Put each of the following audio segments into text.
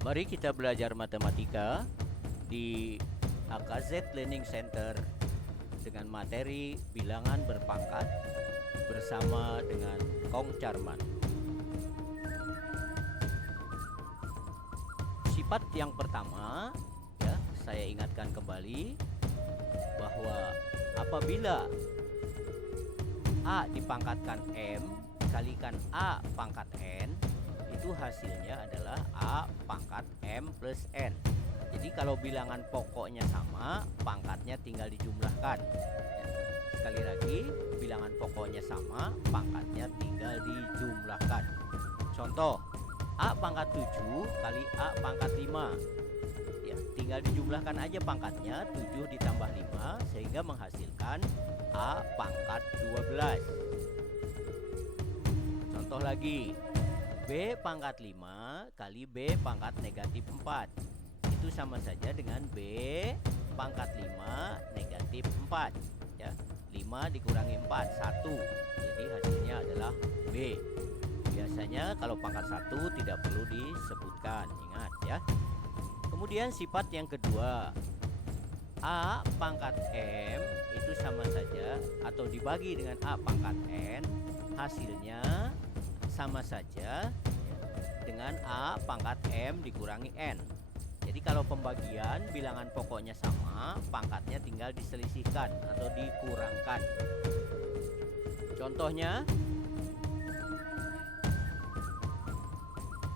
Mari kita belajar matematika di AKZ Learning Center dengan materi bilangan berpangkat bersama dengan Kong Charman. Sifat yang pertama, ya, saya ingatkan kembali bahwa apabila A dipangkatkan M dikalikan A pangkat N, itu hasilnya adalah A pangkat M plus N. Jadi kalau bilangan pokoknya sama, pangkatnya tinggal dijumlahkan. Ya. Sekali lagi, bilangan pokoknya sama, pangkatnya tinggal dijumlahkan. Contoh, A pangkat 7 kali A pangkat 5. Ya, tinggal dijumlahkan aja pangkatnya, 7 ditambah 5 sehingga menghasilkan A pangkat 12. Contoh lagi, B pangkat 5 kali B pangkat negatif 4. Itu sama saja dengan B pangkat 5 negatif 4. Ya, 5 dikurangi 4, 1. Jadi hasilnya adalah B. Biasanya kalau pangkat 1 tidak perlu disebutkan, ingat ya. Kemudian sifat yang kedua, A pangkat M itu sama saja atau dibagi dengan A pangkat N, hasilnya sama saja dengan A pangkat M dikurangi N. Jadi kalau pembagian bilangan pokoknya sama, pangkatnya tinggal diselisihkan atau dikurangkan. Contohnya,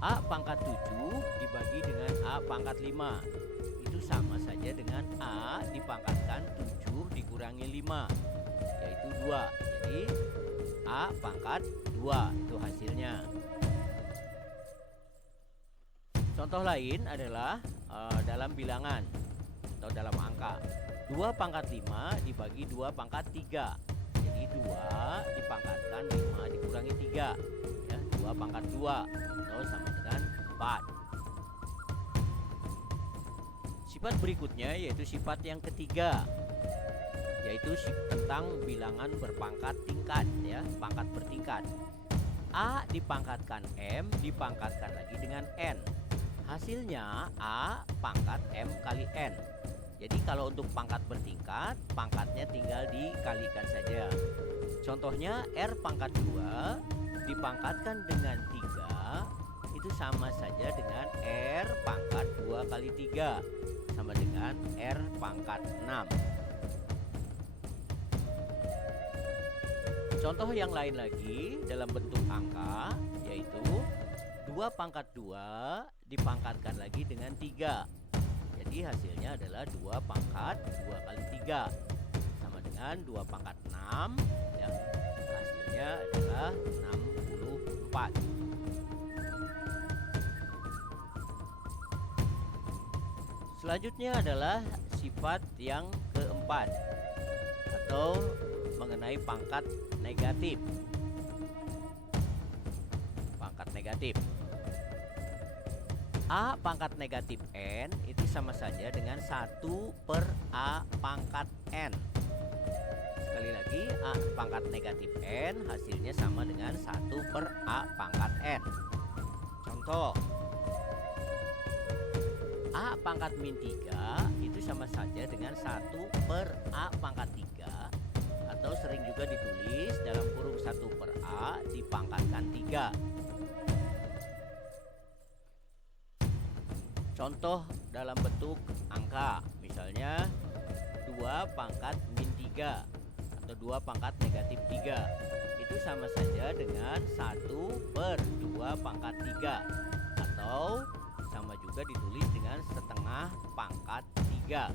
A pangkat 7 dibagi dengan A pangkat 5. Itu sama saja dengan A dipangkatkan 7 dikurangi 5, yaitu 2. Jadi A pangkat 2 itu hasilnya. Contoh lain adalah dalam bilangan atau dalam angka. 2 pangkat 5 dibagi 2 pangkat 3. Jadi 2 dipangkatkan 5 dikurangi 3. Ya, 2 pangkat 2 atau sama dengan 4. Sifat berikutnya yaitu sifat yang ketiga, yaitu tentang bilangan berpangkat tingkat, ya, pangkat bertingkat. A dipangkatkan M dipangkatkan lagi dengan N. Hasilnya A pangkat M kali N. Jadi kalau untuk pangkat bertingkat, pangkatnya tinggal dikalikan saja. Contohnya R pangkat 2 dipangkatkan dengan 3, itu sama saja dengan R pangkat 2 kali 3, sama dengan R pangkat 6. Contoh yang lain lagi dalam bentuk angka, yaitu 2 pangkat 2 dipangkatkan lagi dengan 3. Jadi hasilnya adalah 2 pangkat 2 kali 3, sama dengan 2 pangkat 6, ya. Hasilnya adalah 64. Selanjutnya adalah sifat yang keempat atau mengenai pangkat negatif. Pangkat negatif. A pangkat negatif N itu sama saja dengan 1 per A pangkat N. Sekali lagi, A pangkat negatif N hasilnya sama dengan 1 per A pangkat N. Contoh, A pangkat min 3 itu sama saja dengan 1 per A pangkat 3, atau sering juga ditulis dalam kurung 1 per A dipangkatkan 3. Contoh dalam bentuk angka, misalnya 2 pangkat min 3 atau 2 pangkat negatif 3, itu sama saja dengan 1 per 2 pangkat 3, atau sama juga ditulis dengan setengah pangkat 3,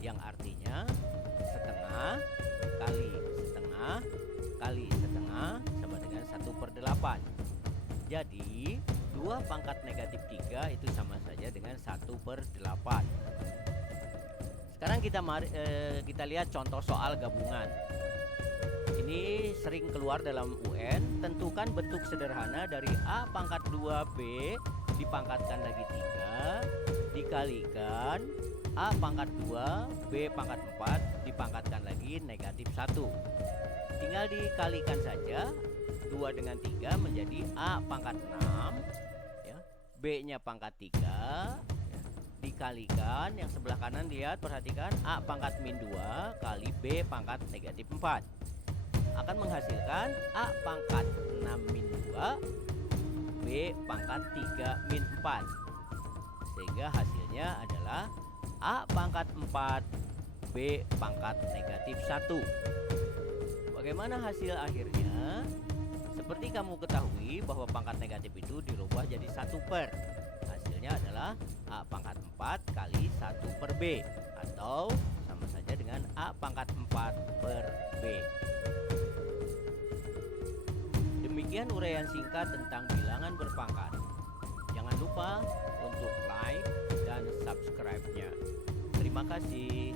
yang artinya setengah kali setengah kali setengah sama dengan 1 per 8. Jadi 2 pangkat negatif 3 itu sama saja dengan 1 per 8. Sekarang kita lihat contoh soal gabungan. Ini sering keluar dalam UN. Tentukan bentuk sederhana dari A pangkat 2B dipangkatkan lagi 3 dikalikan A pangkat 2 B pangkat 4 dipangkatkan lagi negatif 1. Tinggal dikalikan saja. 2 dengan 3 menjadi A pangkat 6, ya, B B-nya pangkat 3 dikalikan yang sebelah kanan, lihat, perhatikan, A pangkat min 2 kali B pangkat negatif 4 akan menghasilkan A pangkat 6 min 2 B pangkat 3 min 4, sehingga hasilnya adalah A pangkat 4 B pangkat negatif 1. Bagaimana hasil akhirnya? Seperti kamu ketahui bahwa pangkat negatif itu dirubah jadi 1 per. Hasilnya adalah A pangkat 4 kali 1 per B, atau sama saja dengan A pangkat 4 per B. Demikian uraian singkat tentang bilangan berpangkat. Jangan lupa untuk like dan subscribe-nya. Terima kasih.